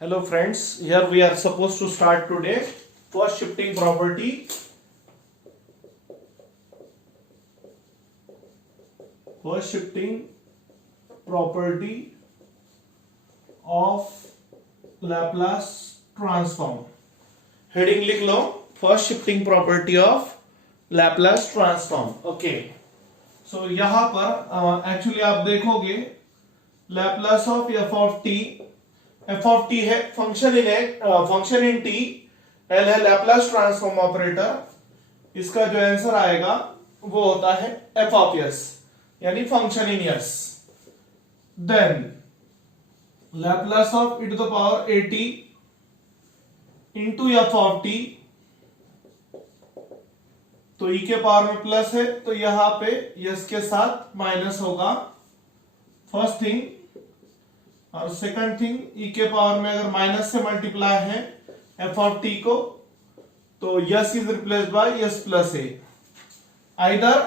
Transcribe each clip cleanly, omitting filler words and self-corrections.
Hello friends, here we are supposed to start today first shifting property. First shifting property of Laplace transform. Heading लिख लो, first shifting property of Laplace transform. Okay. So यहाँ पर actually आप देखोगे Laplace of f of t है function in t, l है Laplace transform operator. इसका जो answer आएगा वो होता है f ऑफ s यानी function in s। Then Laplace of e to the power at into f of t, तो e के पावर में प्लस है तो यहां पे s के साथ माइनस होगा फर्स्ट थिंग। और सेकंड थिंग, e के पावर में अगर माइनस से मल्टीप्लाई है f ऑफ t को तो s is replaced bye s plus A. Either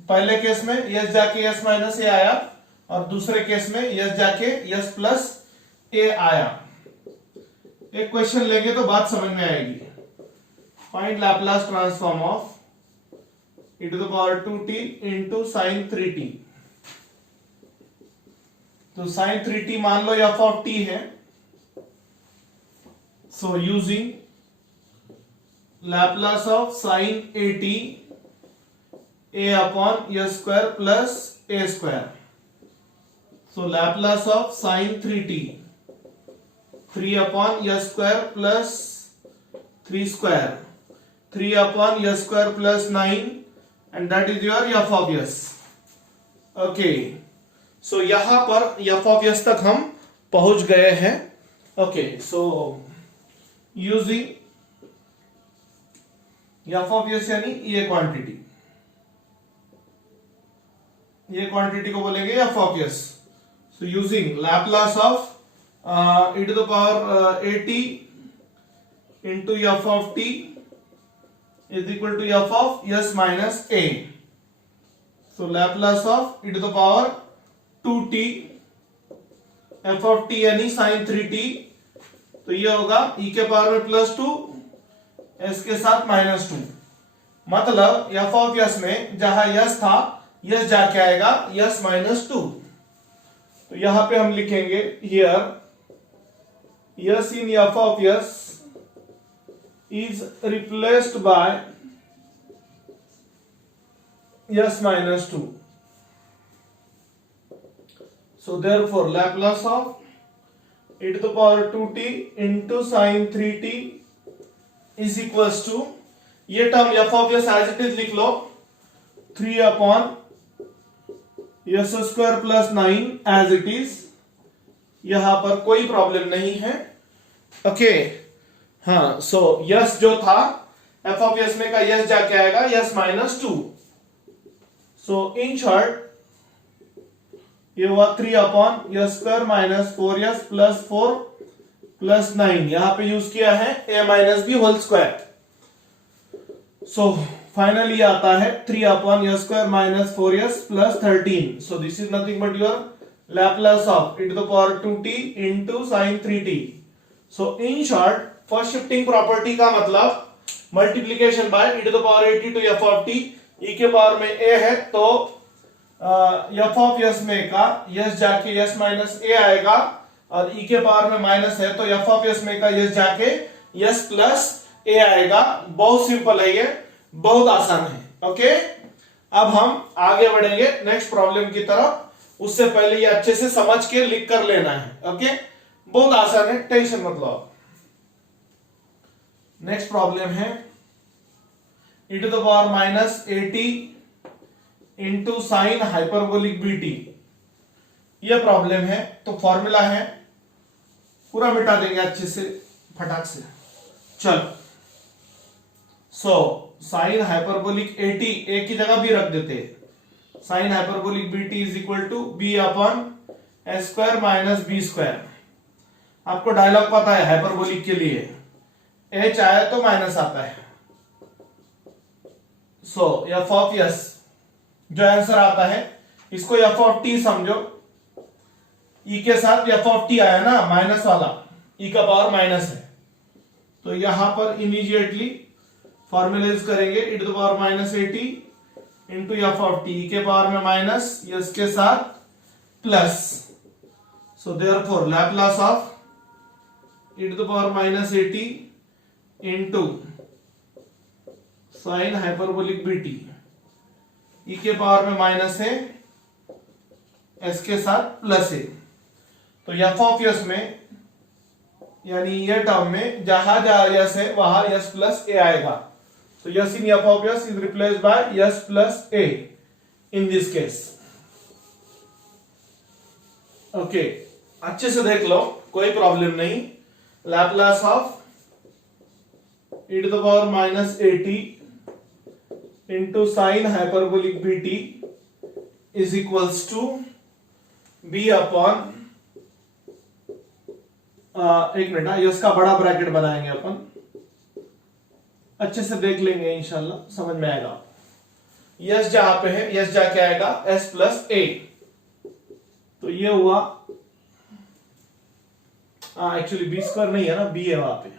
पहले केस में s जाके s माइनस ए आया और दूसरे केस में s जाके s प्लस ए आया। एक क्वेश्चन लेंगे तो बात समझ में आएगी। Find Laplace transform of e to the power 2t into sine 3t। तो साइन 3t मान लो f ऑफ t है, so using Laplace of sine at a upon s square plus a square. So Laplace of sine 3t 3 upon s square plus 3 square, 3 upon s square plus 9 and that is your f of s। Okay, so यहां पर f of s तक हम पहुंच गए हैं। Okay, so using f of s यानी ये quantity को बोलेंगे f of s। So using Laplace of e to the power at into f of t is equal to f of s minus a। So Laplace of e to the power 2t f of t यानी sine 3t, तो ये होगा e के power में plus 2 s के साथ minus 2। मतलब f of s में जहां s था s जाके आएगा s माइनस 2। तो यहां पे हम लिखेंगे here s in f of s is replaced bye s minus 2। So therefore Laplace of e to the power 2t into sin 3t is equals to, ये term f of s as it is लिख लो, 3 upon s square plus 9 as it is। यहां पर कोई problem नहीं है। Okay, हाँ, सो s जो था f of s में का s जाके आएगा s minus 2। So in short ये हुआ 3 upon s square minus 4s plus 4 plus 9। यहां पे यूज किया है a minus b whole square. So finally आता है 3 upon s square minus 4s plus 13। So this is nothing but your Laplace of e to the power 2t into sine 3t। So in short first shifting property का मतलब multiplication by e to the power 80 to f of t। e के power में a है तो f of s में का s जाके s minus a आएगा, और e के पावर में माइनस है तो f ऑफ s में का s जाके s प्लस a आएगा। बहुत सिंपल है, ये बहुत आसान है। ओके, अब हम आगे बढ़ेंगे नेक्स्ट प्रॉब्लम की तरफ। उससे पहले ये अच्छे से समझ के लिख कर लेना है। ओके, बहुत आसान है, टेंशन मत लो। नेक्स्ट प्रॉब्लम है e to the power minus 80 into sine hyperbolic b t. यह प्रॉब्लम है, तो फॉर्मूला है, पूरा मिटा देंगे अच्छे से फटाक से। चलो, सो साइन हाइपरबोलिक 80 एक की जगह भी रख देते हैं। Sine hyperbolic b t is equal to b upon a square minus b square. आपको डायलॉग पता है हाइपरबोलिक के लिए, एच आया तो माइनस आता है। सो एफ ऑफ एस जो आंसर आता है इसको एफ ऑफ टी समझो। ई के साथ एफ ऑफ टी आया ना माइनस वाला, ई का पावर माइनस है, तो यहां पर इमीडिएटली फॉर्मूला यूज करेंगे e to the power minus a t into f of t, के पावर में माइनस यस के साथ plus, so therefore Laplace of e to the power minus a t into sine hyperbolic b t, e के power में minus है S के साथ plus है, तो एफ ऑफ यस में यानी ये टर्म में जहां जहां यस है वहां यस प्लस ए आएगा, तो s in f of s is replaced by s plus a in this case. Okay, अच्छे से देख लो, कोई प्रॉब्लम नहीं। Laplace of e to the power minus a t into sine hyperbolic b t is equals to b upon, एक minute, s का बड़ा bracket बनाएंगे अपन, अच्छे से देख लेंगे, इंशाल्लाह समझ में आएगा। यस जहां पे है यस जाके आएगा एस प्लस ए, तो ये हुआ, एक्चुअली बी स्क्वायर नहीं है ना, बी है वहां पे,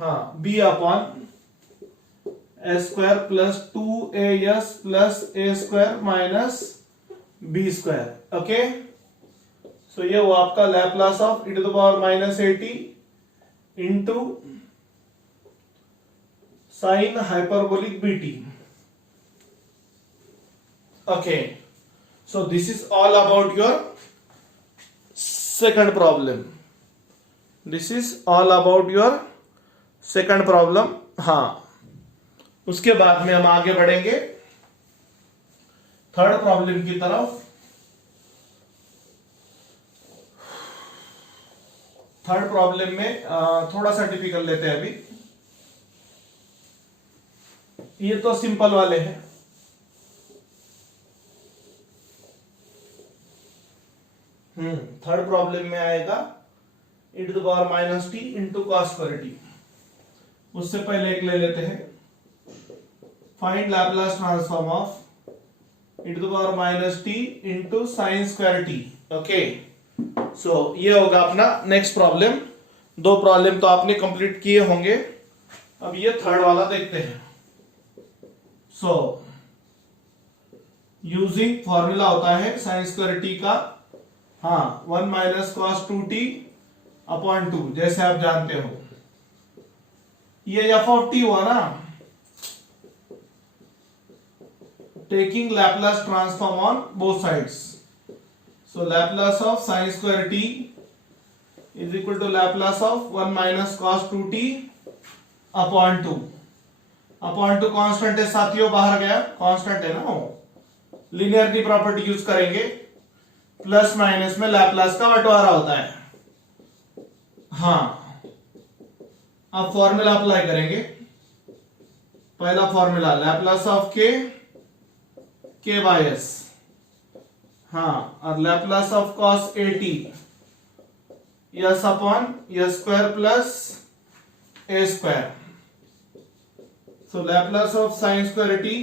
हाँ, b upon a square plus 2as plus a square minus b square. Okay, so ये हुआ आपका Laplace of e to the power minus a t into sine hyperbolic b t. Okay, so this is all about your second problem, this is all about your second problem. हाँ, उसके बाद में हम आगे बढ़ेंगे थर्ड प्रॉब्लम की तरफ। Third problem में थोड़ा सा टिपिकल लेते हैं अभी, ये तो सिंपल वाले हैं। थर्ड प्रॉब्लम में आएगा e to the power minus t into cos square t. उससे पहले एक ले लेते हैं, find Laplace transform of e to the power minus t into sine square t. Okay, so ये होगा अपना नेक्स्ट प्रॉब्लम। दो प्रॉब्लम तो आपने कंप्लीट किए होंगे, अब ये थर्ड वाला देखते हैं। सो यूजिंग फॉर्मूला होता है साइन स्क्वायर टी का, हाँ, 1 माइनस कॉस 2t अपॉन 2, जैसे आप जानते हो। ये एफ ऑफ टी हुआ ना, taking Laplace transform on both sides, so Laplace of sin square t is equal to Laplace of 1 minus cos 2t upon 2। Upon 2 constant है साथियों, बाहर गया, कांस्टेंट है ना, वो लीनियरिटी प्रॉपर्टी यूज करेंगे, प्लस माइनस में लैप्लास का बंटवारा होता है। हाँ, अब फॉर्मूला अप्लाई करेंगे। पहला फॉर्मूला लैप्लास ऑफ के बाय एस, हाँ, और Laplace of cos A T yes upon yes square plus a square, so Laplace of sine square T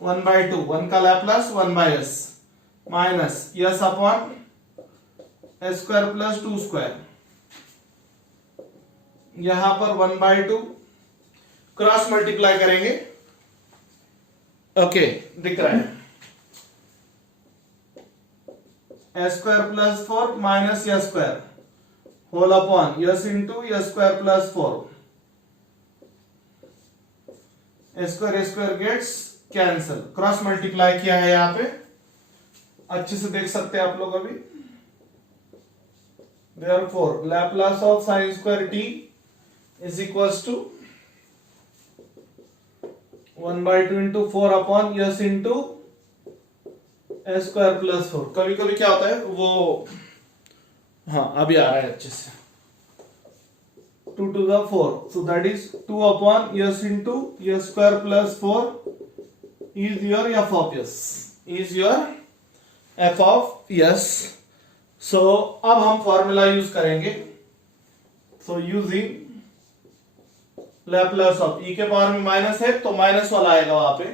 1/2, 1 का Laplace 1 by S minus yes upon a square plus 2 square, यहां पर 1/2 cross multiply करेंगे। Okay, दिख रहा है, a square plus 4 minus s square whole upon s into s square plus 4, a square gets cancel, cross multiply किया है यहां पे, अच्छे से देख सकते हैं आप लोग अभी। Therefore Laplace of sine square t is equals to 1/2 into 4 upon s into a square plus 4। कभी कभी क्या होता है वो, हाँ अभी आ रहा है अच्छे से, 2 to the 4, so that is 2 upon s into s square plus 4 is your f of s, is your f of s। so अब हम फॉर्मूला यूज करेंगे, so using Laplace of e के पावर में माइनस है तो minus वाला आएगा वहां पे,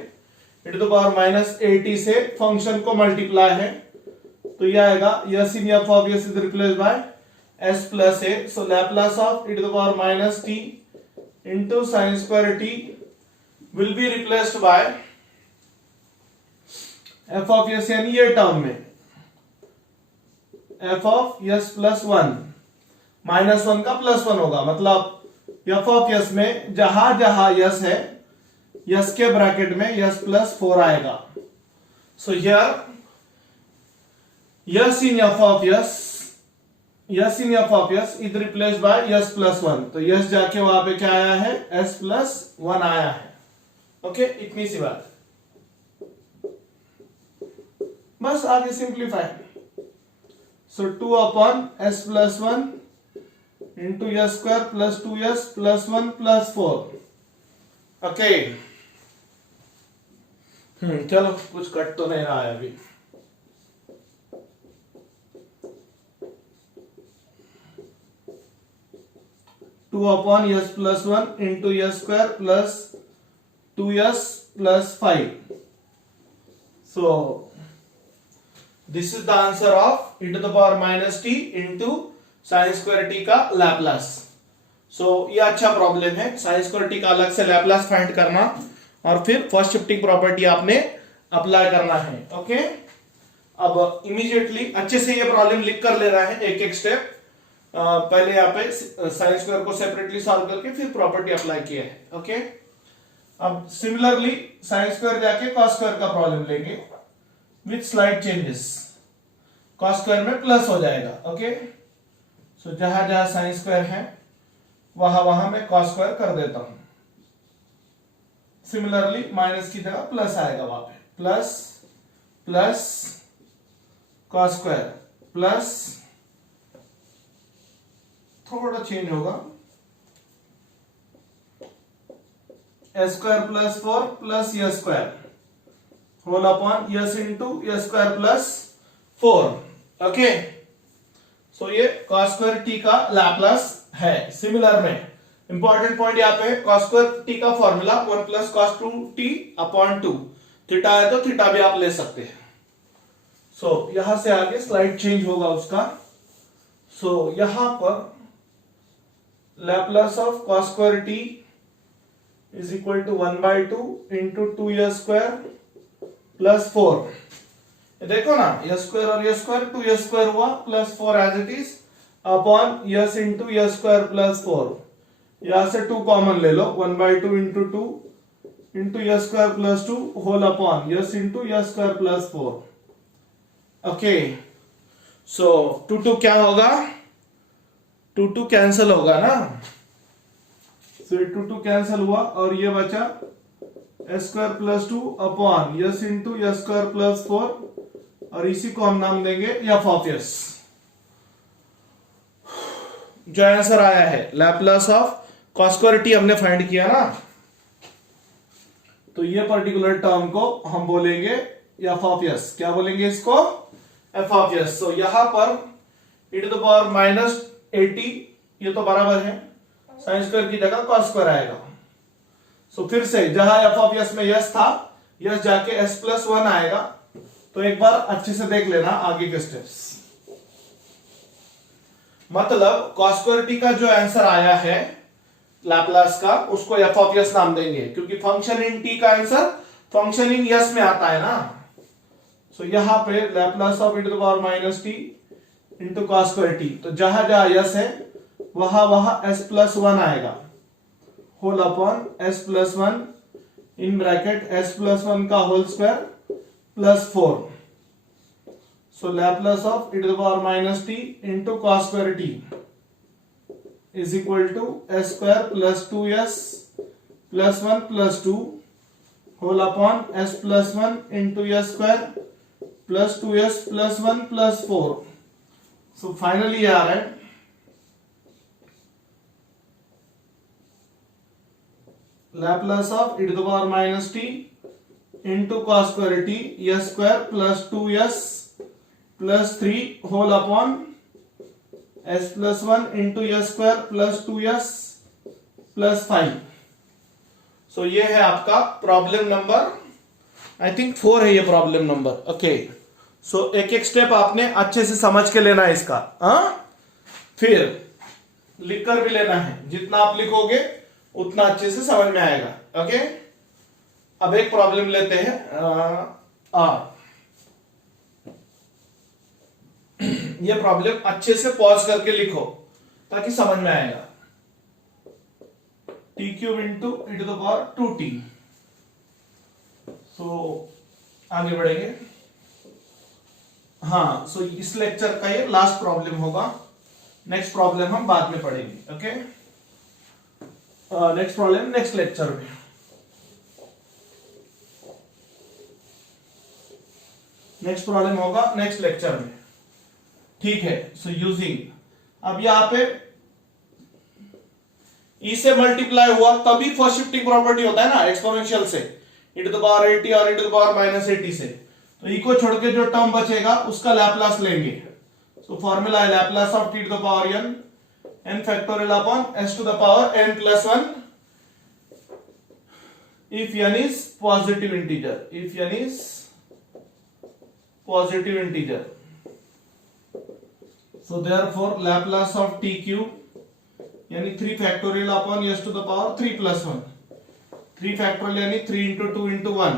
e to the power minus 80 से फंक्शन को मल्टीप्लाई है तो ये आएगा s in f of s is replace by s plus a. So Laplace of e to the power minus t into sin square t will be replaced by f of s, यानी ये term में f of s plus 1 minus 1 का plus 1 होगा, मतलब f of s में जहां जहां s है s के ब्रैकेट में s plus 4 आएगा. So here s in f of s is replaced by s plus 1. तो s जाके वहां पे क्या आया है, s plus 1 आया है. ओके, इतनी सी बात, बस आगे सिंप्लीफाई. सो 2 upon s plus 1 into s square plus 2s plus 1 plus 4. Okay, चलो कुछ कट तो नहीं रहा है अभी. Two upon s plus 1 into s square plus 2s plus 5. So this is the answer of e to the power minus t into sin square t का Laplace. सो ये अच्छा प्रॉब्लम है, sin square t का अलग से Laplace find करना और फिर फर्स्ट शिफ्टिंग प्रॉपर्टी आपने अप्लाई करना है. ओके, अब इमीडिएटली अच्छे से ये प्रॉब्लम लिख कर ले रहा है एक एक स्टेप. पहले यहाँ पे sin स्क्वायर को सेपरेटली सॉल्व करके फिर प्रॉपर्टी अप्लाई किया है. ओके, अब सिमिलरली sin स्क्वायर जाके cos स्क्वायर का प्रॉब्लम लेंगे with slide changes. cos square में प्लस हो जाएगा. ओके, सो जहां जहां sin स्क्वायर है वहां वहां मैं cos स्क्वायर कर देता हूं. सिमिलरली माइनस की जगह प्लस आएगा वहां पे, plus plus cos square plus थोड़ा चेंज होगा s square plus 4 plus s square whole upon s into s square plus 4. Okay, so ये cos स्क्वायर t का लैपलास है. सिमिलर में इंपॉर्टेंट पॉइंट यहाँ पे cos स्क्वायर t का formula 1 plus cos 2t upon 2. Theta है तो theta भी आप ले सकते हैं. सो यहां से आगे स्लाइड चेंज होगा उसका. सो यहां पर Laplace of cos square t is equal to 1 by 2 into 2s square plus 4. देखो ना, s square और s square 2s square हुआ plus 4 as it is upon s into s square plus 4. यहां से 2 कॉमन ले लो, 1 by 2 into 2 into s square plus 2 whole upon s into s square plus 4. Okay, सो 2 क्या होगा, 2 cancel होगा ना. सो 2 cancel हुआ और ये बचा s square plus 2 upon s into s square plus 4 और इसी को हम नाम देंगे f ऑफ s. जो आंसर आया है Laplace of cos square t हमने फाइंड किया ना, तो ये पर्टिकुलर टर्म को हम बोलेंगे f ऑफ s. क्या बोलेंगे इसको, f ऑफ s. सो यहां पर e to the power minus 80 ये तो बराबर है sin स्क्वायर की जगह cos स्क्वायर आएगा. सो फिर से जहां f ऑफ s में s था, s जाके s प्लस 1 आएगा. तो एक बार अच्छे से देख लेना आगे के स्टेप्स. मतलब cos स्क्वायर t का जो आंसर आया है लैपलास का, उसको f ऑफ s नाम देंगे क्योंकि फंक्शन इन t का आंसर फंक्शन इन s में आता है ना. सो यहां पे Laplace of e to the power minus t into cos square t. तो जहां जहां s है वहां वहां s प्लस 1 आएगा, whole upon s plus 1 in bracket s plus 1 का whole square plus 4. So Laplace of e to the power minus t into cos square t is equal to s square plus 2s plus 1 plus 2 whole upon s plus 1 into s square plus 2s plus 1 plus 4. So finally आ रहा है Laplace of e to the power minus t into cos square t s square plus 2s plus 3 whole upon s plus 1 into s square plus 2s plus 5. So ये है आपका problem number, I think 4 है ये problem number. Okay, सो एक एक step आपने अच्छे से समझ के लेना है इसका. फिर लिखकर भी लेना है, जितना आप लिखोगे उतना अच्छे से समझ में आएगा। ओके, अब एक प्रॉब्लम लेते हैं आर। ये प्रॉब्लम अच्छे से पॉज करके लिखो ताकि समझ में आएगा। T cube into e to the power 2t। So आगे बढ़ेंगे। हाँ, सो इस लेक्चर का ये लास्ट प्रॉब्लम होगा। नेक्स्ट प्रॉब्लम हम बाद में पढ़ेंगे। Okay, next problem next lecture में। नेक्स्ट प्रॉब्लम होगा नेक्स्ट लेक्चर में, ठीक है। सो यूजिंग, अब यहां पे ई से मल्टीप्लाई हुआ तभी फर्स्ट शिफ्टिंग प्रॉपर्टी होता है ना, एक्सपोनेंशियल से e टू द पावर 80 और e टू द पावर -80 से। तो ई को छोड़ के जो टर्म बचेगा उसका लैपलास लेंगे। सो फॉर्मूला है Laplace of t to the power n factorial upon s to the power n+1 if n is positive integer, if n is positive integer. So therefore Laplace of t cube यानी 3 factorial upon s to the power 3+1, 3 factorial यानी 3 into 2 into 1,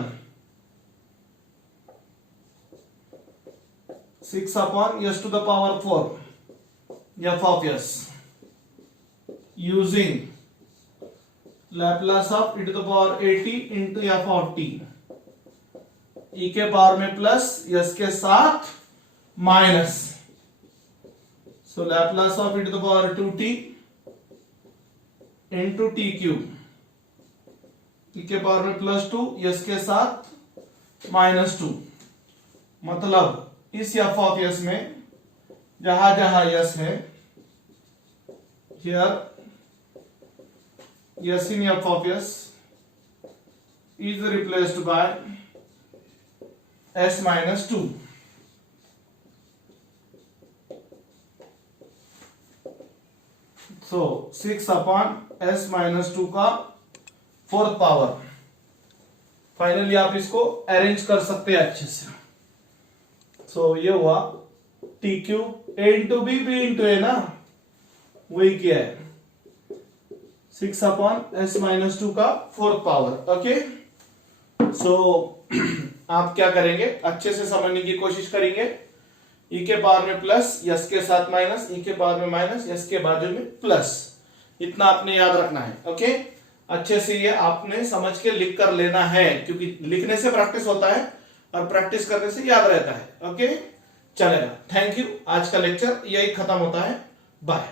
6 upon s to the power 4 f of s using Laplace of e to the power 80 into f of t, e के power में plus s के साथ minus. So Laplace of e to the power 2t into t cube, e के power में +2 s के साथ -2। मतलब इस f of s में जहां जहां s है, here s in f of s is replaced by s -2। So 6 upon s -2 का 4th पावर। फाइनली आप इसको अरेंज कर सकते हैं अच्छे से। सो ये हुआ t cube a into b, b into a ना, वही किया है। 6 अपॉन s -2 का 4th पावर। ओके, सो आप क्या करेंगे, अच्छे से समझने की कोशिश करेंगे। e के पावर में प्लस, s के साथ माइनस, e के पावर में माइनस, s के बाजू में प्लस, इतना आपने याद रखना है। ओके, अच्छे से ये आपने समझ के लिख कर लेना है, क्योंकि लिखने से प्रैक्टिस होता है और प्रैक्टिस करने से याद रहता है। ओके, चलेगा। Thank you. आज का लेक्चर यही खत्म होता है। बाय।